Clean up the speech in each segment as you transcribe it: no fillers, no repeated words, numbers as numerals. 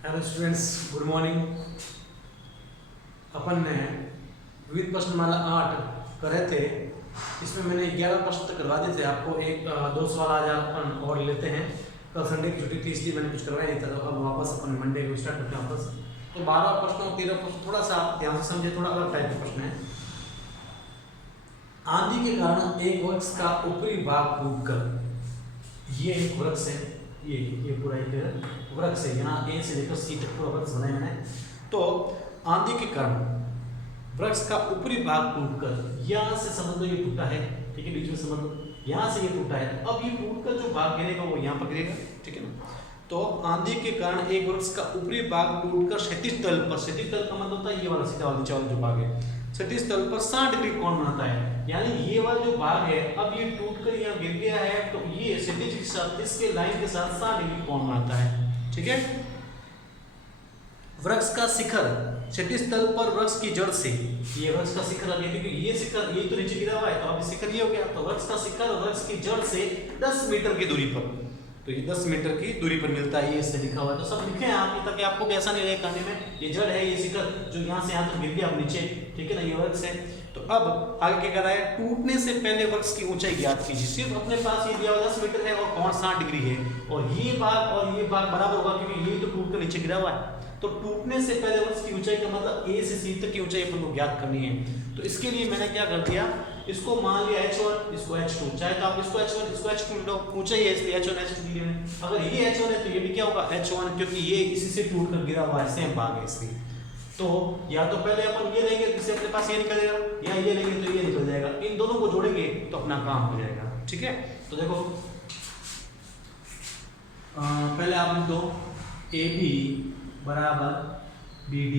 Hello students, good morning. अपन ने विविध प्रश्नमाला 8 करे थे। इसमें मैंने 11 प्रश्न तक करवा दिए थे आपको। एक दो सवाल आज अपन और लेते हैं। कल संडे की छुट्टी थी इसलिए मैंने कुछ करवाया नहीं था, तो अब वापस अपन मंडे को स्टार्ट करते हैं वापस। तो 12 प्रश्नों 13 प्रश्न थोड़ा सा ध्यान से समझे, थोड़ा अलग टाइप के प्रश्न है। आंधी के कारण एक वृक्ष का ऊपरी भाग टूटकर, ये एक वृक्ष है, ये पूरा एक वृक्ष है, यहाँ ए से लेकर सी तक पूरा वृक्ष बनाया मैंने। तो आंधी के कारण वृक्ष का ऊपरी भाग टूटकर, यहाँ से समझ लो ये टूटा है, ठीक है, बीच में समझ लो यहाँ से ये टूटा है। अब ये टूटकर जो भाग गिरेगा वो यहाँ पर गिरेगा, ठीक है ना। तो आंधी के कारण एक वृक्ष का ऊपरी भाग टूटकर क्षैतिज तल पर, क्षैतिज तल का मतलब होता है ये वाला सीधा वाला नीचे वाला जो भाग है, क्षैतिज तल पर 60 डिग्री कोण बनाता है। यानी ये वाला जो भाग है अब ये टूटकर यहाँ गिर गया है, तो ये क्षैतिज के साथ इसके लाइन के साथ 60 डिग्री कोण बनाता है, ठीक है। वृक्ष का शिखर क्षैतिज तल पर वृक्ष की जड़ से, ये वृक्ष का शिखर आ गया क्योंकि ये शिखर ये तो नीचे गिरा हुआ है, तो अब शिखर ये हो गया। तो वृक्ष का शिखर वृक्ष की जड़ से 10 मीटर की दूरी पर, तो ये 10 मीटर की दूरी पर मिलता है, ये इससे लिखा हुआ है। तो सब लिखे हैं आप, ताकि आपको कैसा नहीं रहेगा करने में। ये जड़ है, ये शिखर जो यहाँ से यहाँ तक गिर गया अब नीचे, ठीक है ना, ये वृक्ष है। तो अब आगे क्या कर रहा है, टूटने से पहले वृक्ष की ऊंचाई ज्ञात कीजिए। सिर्फ अपने पास ये दिया हुआ 10 मीटर है और कोण 60 डिग्री है, और ये भाग बराबर होगा क्योंकि ये तो टूट कर नीचे गिरा हुआ है। तो टूटने से पहले वृक्ष की ऊंचाई का मतलब ए से सी तक की ऊंचाई अपन को ज्ञात करनी है। तो इसके लिए मैंने क्या कर दिया, इसको मान लिया h1, इसको h2, चाहे तो आप इसको h1 इसको h2 लो, ऊंचाई है इसलिए h1 h2 लिए। अगर ये h1 है तो ये भी क्या होगा h1, क्योंकि ये इसी से टूट कर गिरा हुआ है, सेम भाग है इसलिए। तो या तो पहले अपन ये लेंगे जिससे अपने पास ये निकलेगा, या ये लेंगे तो ये निकल जाएगा। इन दोनों को जोड़ेंगे तो अपना काम हो जाएगा, ठीक है। तो देखो पहले आप लिख दो AB बराबर BD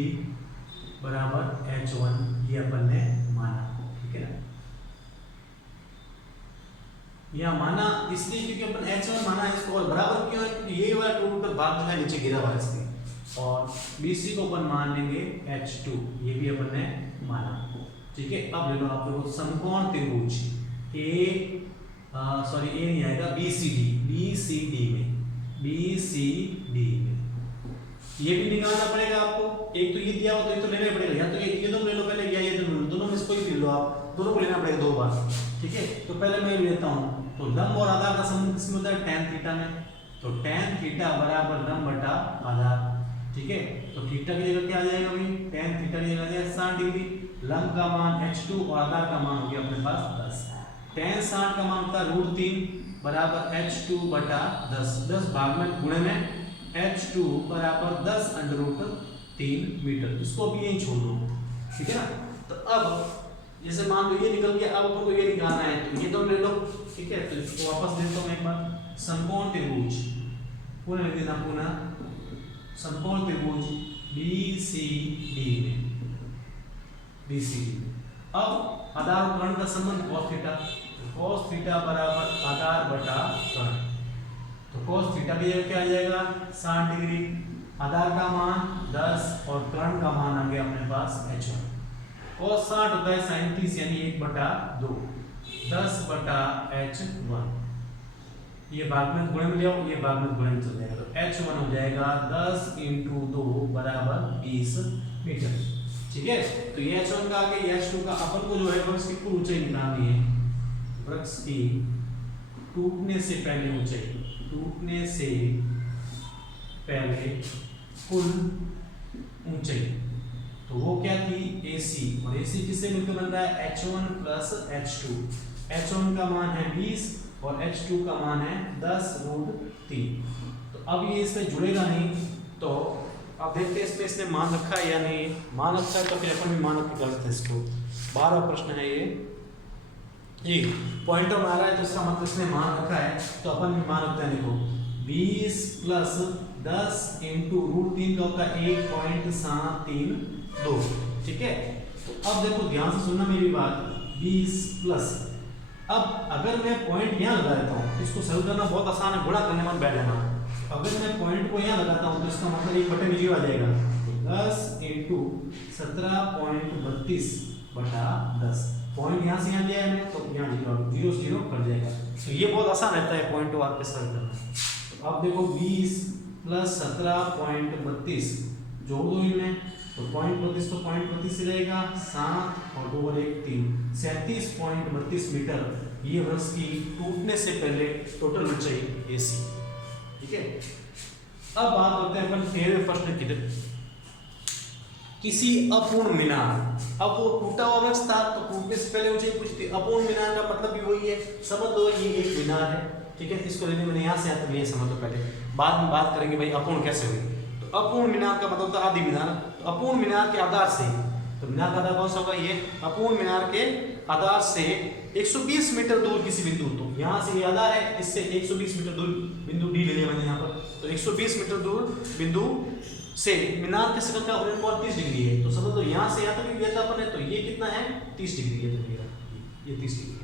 बराबर H1, ये अपन ने माना, ठीक है ना। यह माना इसलिए क्योंकि अपन H1 माना है इसको, और बराबर क्यों है क्योंकि ये वाला टूटकर भाग जो है नीचे गिरा हुआ है इसलिए। और BC को अपन मान लेंगे H2, ये भी अपन ने माना, ठीक है। अब ले लो आप देखो समकोण त्रिभुज ए नहीं आएगा, BCD में ये भी निकालना पड़ेगा आपको। एक तो ये दिया हो तो ये तो लेना ही पड़ेगा, या तो ये दोनों ले लो पहले, या ये दोनों में से कोई भी लो आप, दोनों को लेना पड़ेगा 2 बार, ठीक है। तो पहले मैं लेता हूँ। तो लंब और आधार का संबंध किसमें होता है, tan थीटा में। तो tan थीटा बराबर लंब बटा आधार, ठीक है। तो थीटा की जगह क्या आ जाएगा भाई, tan थीटा की जगह आ जाएगा 60 डिग्री। लंब का मान h2 और आधार का मान हो गया अपने पास 10। tan 60 का मान होता है √3 बराबर h2 बटा 10 भाग में गुणे में h2 बराबर 10 √3 मीटर। इसको भी यहीं छोड़ दो, ठीक है ना। तो अब जैसे मान लो ये निकल गया, अब अपन को ये निकालना है, तो ये दोनों ले लो, ठीक है। तो इसको वापस देता हूँ एक बार। समकोण त्रिभुज पुनः लिख देना, पुनः समकोण त्रिभुज BCD में। अब आधार और कर्ण का संबंध cos थीटा बराबर आधार बटा कर्ण। तो cos थीटा की जगह क्या आ जाएगा 60 डिग्री, आधार का मान 10 और कर्ण का मान आ गया अपने पास h1। cos 60 होता है 37 यानी 1/2, 10 बटा h1। ये भाग में गुणे में ले आओ, ये भाग में गुणे में चल जाएगा, तो h1 हो जाएगा 10 × 2 बराबर 20 मीटर, ठीक है। तो ये h1 का आगे ये h2 का, अपन को जो है वृक्ष की कुल ऊंचाई निकालनी है। वृक्ष की टूटने से पहले ऊंचाई, टूटने से पहले कुल ऊंचाई, तो वो क्या थी AC, और AC किससे मिलकर बन रहा है h1 प्लस h2। h1 का मान है 20 और h2 का मान है 10√3। तो अब ये इसमें जुड़ेगा नहीं, तो अब देखते हैं इसमें इसने मान रखा है या नहीं। मान रखा है तो फिर अपन भी मान रख के करते हैं इसको। 12वां प्रश्न है ये पॉइंटर में आ रहा है, तो इसका मतलब इसने मान रखा है, तो अपन भी मान रखते हैं। देखो 20 प्लस 10 × √3 का होता है 1.732, ठीक है। तो अब देखो ध्यान से सुनना मेरी बात, 20 प्लस, अब अगर मैं पॉइंट यहाँ लगा देता हूँ, इसको सरल करना बहुत आसान है, गुणा करने मत बैठ जाना। अगर मैं पॉइंट को यहाँ लगाता हूँ तो इसका मतलब 1/0 आ जाएगा, 10 × 17.32 बटा 10। पॉइंट यहाँ से यहाँ लिया है, तो यहाँ 0 0 कट जाएगा। तो ये बहुत आसान रहता है पॉइंट वार पे सरल करना। तो अब देखो 20 प्लस 17.32 जोड़ दो इनमें तो 0.32 तो 0.32 से रहेगा 7 और 2 और 1 3 37.32 मीटर ये वृक्ष की टूटने से पहले टोटल ऊंचाई AC। ठीक है, अब बात करते हैं अपन 13वें प्रश्न की। किसी अपूर्ण मीनार, अब वो टूटा हुआ वृक्ष था तो टूटने से पहले ऊंचाई पूछती। अपूर्ण मीनार का मतलब भी वही है, समझ लो ये एक मीनार है। ठीक है, इसको लेने मैंने यहाँ से यहाँ तक ये समझ लो पहले, बाद में बात करेंगे भाई अपूर्ण कैसे हुई। तो अपूर्ण मीनार का मतलब होता है आदि मीनार। तो अपूर्ण मीनार के आधार से, तो मीनार का आधार कौन सा होगा, ये अपूर्ण मीनार के आधार से 120 मीटर दूर किसी बिंदु, तो यहाँ से ये आधार है, इससे 120 मीटर दूर बिंदु डी ले लिया मैंने यहाँ पर। तो 120 मीटर दूर बिंदु से मीनार के शिखर का उन्नयन कोण 30 डिग्री है। तो समझ लो यहाँ से यहाँ तक लिया था अपन ने, तो ये कितना है 30 डिग्री है। तो मेरा ये 30 डिग्री है।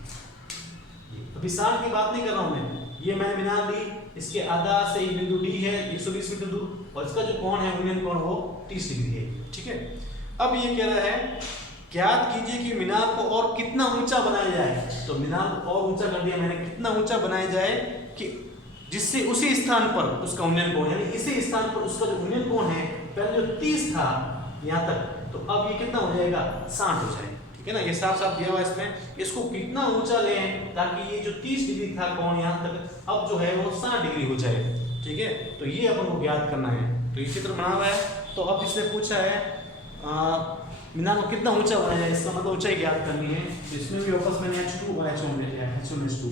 अभी 60 की बात नहीं कर रहा हूँ मैं, ये मैंने मीनार ली, इसके आधार से बिंदु डी है 120 मीटर दूर और इसका जो कोण है उन्नयन कोण वो 30 डिग्री है। ठीक है, अब ये कह रहा है ज्ञात कीजिए कि मीनार को और कितना ऊंचा बनाया जाए। तो मीनार को और ऊंचा कर दिया मैंने, कितना ऊंचा बनाया जाए कि जिससे उसी स्थान पर उसका उन्नयन कोण, यानी इसी स्थान पर उसका जो उन्नयन कोण है पहले जो 30 था यहाँ तक, तो अब ये कितना हो जाएगा 60 हो जाए। ठीक है ना, ये साफ साफ दिया हुआ है इसमें। इसको कितना ऊंचा लें ताकि ये जो 30 डिग्री था कोण यहाँ तक अब जो है वो 60 डिग्री हो जाए। ठीक है, तो ये अपन को ज्ञात करना है। तो ये चित्र बना हुआ है। तो अब इसने पूछा है मीनार को कितना ऊंचा बनाया जाए, इसका मतलब ऊंचाई ज्ञात करनी है। तो इसमें भी वापस मैंने H2 और H1 ले लिया, H1H2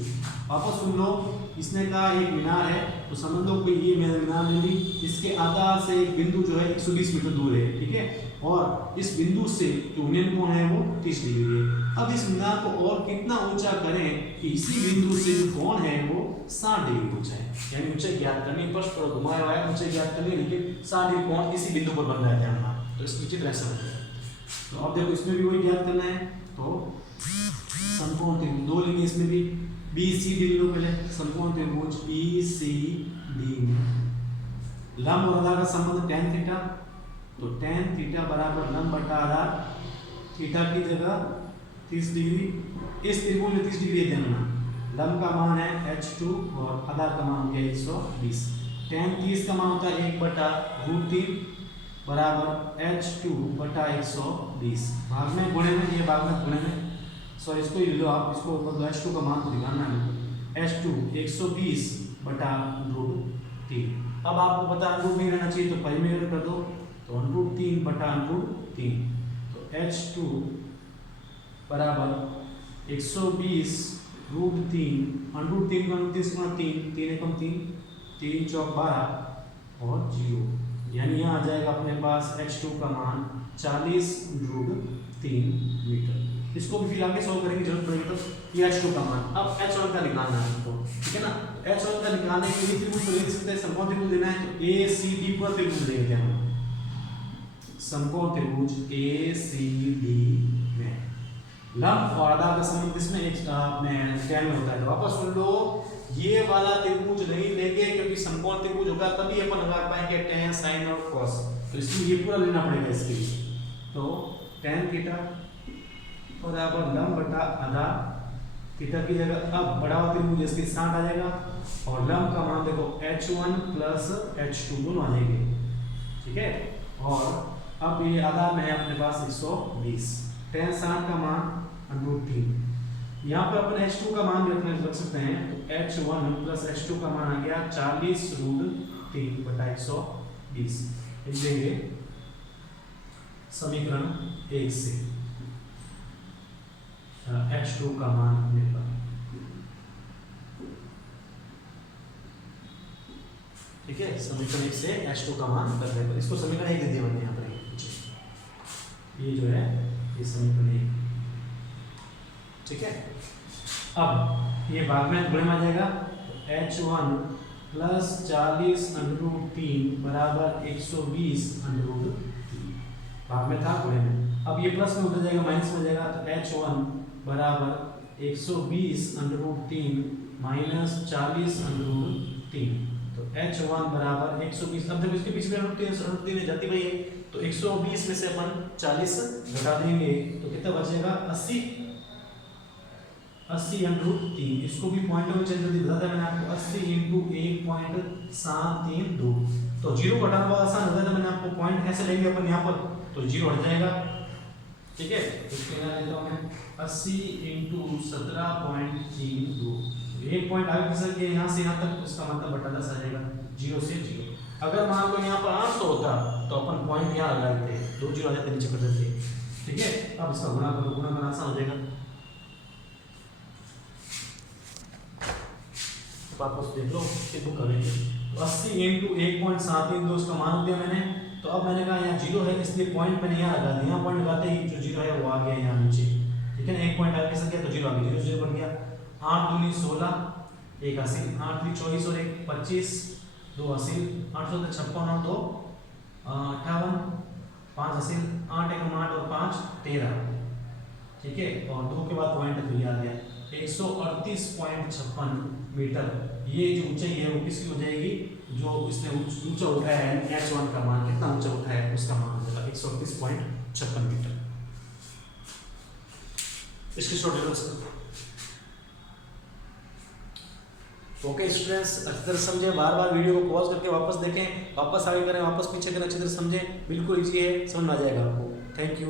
वापस सुन लो। इसने कहा एक मीनार है तो समझ लो कि ये मैंने मीनार ले ली, इसके आधार से एक बिंदु जो है 120 मीटर दूर है। ठीक है, और इस बिंदु से जो उन्नयन कोण है वो 30 डिग्री है। अब इस मीनार को और कितना ऊंचा करें कि इसी बिंदु से जो कोण है वो 60 डिग्री हो जाए, यानी ऊंचाई ज्ञात करनी। फर्स्ट पर घुमाया हुआ है, ऊंचाई ज्ञात करनी, लेकिन 60 डिग्री कोण इसी बिंदु पर बन रहा है हमारा। तो इसकी चित्र ऐसा हो जाएगा। तो अब देखो इसमें भी वही ज्ञात करना है। तो समकोण त्रिभुज दो लेंगे, इसमें भी BCD लो पहले। समकोण त्रिभुज BCD में लंब और आधार का संबंध tan थीटा, तो tan थीटा बराबर लंब बटा आधार, थीटा की जगह 30 डिग्री। इस त्रिभुज में 30 डिग्री देना, लंब का मान है H2 और आधार का मान हो गया 120। tan 30 का मान होता है 1/√3 बराबर H2 बटा 120 भाग में गुणे में, ये भाग में गुणे में, सॉरी इसको ही लो आप, इसको मतलब H2 का मान तो दिखाना है। H2 120 बटा √3। अब आपको पता है √3 रहना चाहिए तो परिमेय कर दो, तो √3 बटा √3। तो H2 बराबर 120 √3, √3 का 29 गुणा 3, 3 एकम 3, 3 चौक 12 और 0, यानी यहाँ आ जाएगा अपने पास H2 का मान 40√3 मीटर। इसको भी फिर आगे सॉल्व करेंगे जरूरत पड़ेगी तो। ये H2 का मान, अब H1 का निकालना है हमको। ठीक है ना, H1 का निकालने के लिए त्रिभुज को लिख सकते हैं, समकोण त्रिभुज देना है तो ACD पूरा त्रिभुज लेंगे हम। समकोण त्रिभुज ACD में लंब और आधार का संबंध किसमें अपने tan में होता है। तो वापस सुन लो, ये वाला त्रिभुज नहीं लेंगे क्योंकि समकोण त्रिभुज होगा तभी अपन लगा पाएंगे tan sin और cos। तो इसलिए ये पूरा लेना पड़ेगा इसके लिए। तो tan थीटा बराबर लंब बटा आधार, थीटा की जगह अब बड़ा हुआ त्रिभुज इसके 60 आ जाएगा और लंब का मान देखो H1 प्लस H2 दोनों आ जाएंगे। ठीक है, और अब ये आधार में है अपने पास 120, tan 60 का मान √3। यहाँ पर अपन H2 का मान भी रख सकते हैं, तो H1 प्लस H2 का मान आ गया 40√3 बटा 120। लिख देंगे समीकरण 1 से H2 का मान अपने पर। ठीक है, समीकरण 1 से H2 का मान करने पर, इसको समीकरण 1 दे दिया मैंने यहाँ पर। ये जो है ये समीकरण 1। ठीक है, अब ये भाग में गुणे में आ जाएगा, H1 प्लस 40√3 बराबर 120√3 भाग में था गुणे में। अब ये प्लस में उधर जाएगा माइनस में जाएगा, तो H1 बराबर 120√3 माइनस 40√3। तो H1 बराबर 120, अब जब इसके बीच में √3 जाती भाई, तो 120 में से अपन 40 घटा देंगे तो कितना बचेगा 80/√3। इसको भी पॉइंटों में चेंज करके बताता है मैंने आपको, 80 × 1.732। तो तो जीरो को हटाना बहुत आसान होता है, तो मैंने आपको पॉइंट ऐसे लेंगे अपन यहाँ पर, तो जीरो हट जाएगा। ठीक है, इसके यहाँ लेता हूँ मैं 80 × 17.32, एक पॉइंट आगे खिसक गया यहाँ से यहाँ तक, उसका मतलब बटा 10 आ जाएगा, जीरो से जीरो। अगर मान लो यहाँ पर 800 होता तो अपन पॉइंट यहाँ लगा देते, दो जीरो आ जाते, नीचे कर देते। ठीक है, अब इसका गुणा करो, गुणा करना आसान हो जाएगा। वापस देख लो कि बुक करेंगे, तो 80 × 1.732 उसका मान दिया मैंने। तो अब मैंने कहा यहाँ जीरो है, इसलिए पॉइंट मैंने यहाँ लगा दिया, पॉइंट लगाते ही जो जीरो है वो आ गया यहाँ नीचे। ठीक है ना, एक पॉइंट आगे से गया तो जीरो आ गया, जीरो जीरो बन गया। 8 दूनी 16, 1 80, 8 3 24 और 1 25, 2 80, 800 56 और 2 58, 5 80, 8 1 8 और 5 13। ठीक है, और 2 के बाद पॉइंट तो ये आ गया 138.56 मीटर। ये जो ऊंचाई है वो किसकी हो जाएगी, जो इसने ऊंचा उठाया है H1 का मान कितना ऊंचा उठाया है उसका मान हो जाएगा 138.56 मीटर। इसकी शॉर्ट ले लो इसका। ओके स्टूडेंट्स, अच्छी तरह समझे, बार बार वीडियो को पॉज करके वापस देखें, वापस आगे करें, वापस पीछे करें, अच्छी तरह समझें, बिल्कुल इजी है, समझ में आ जाएगा आपको। Thank you.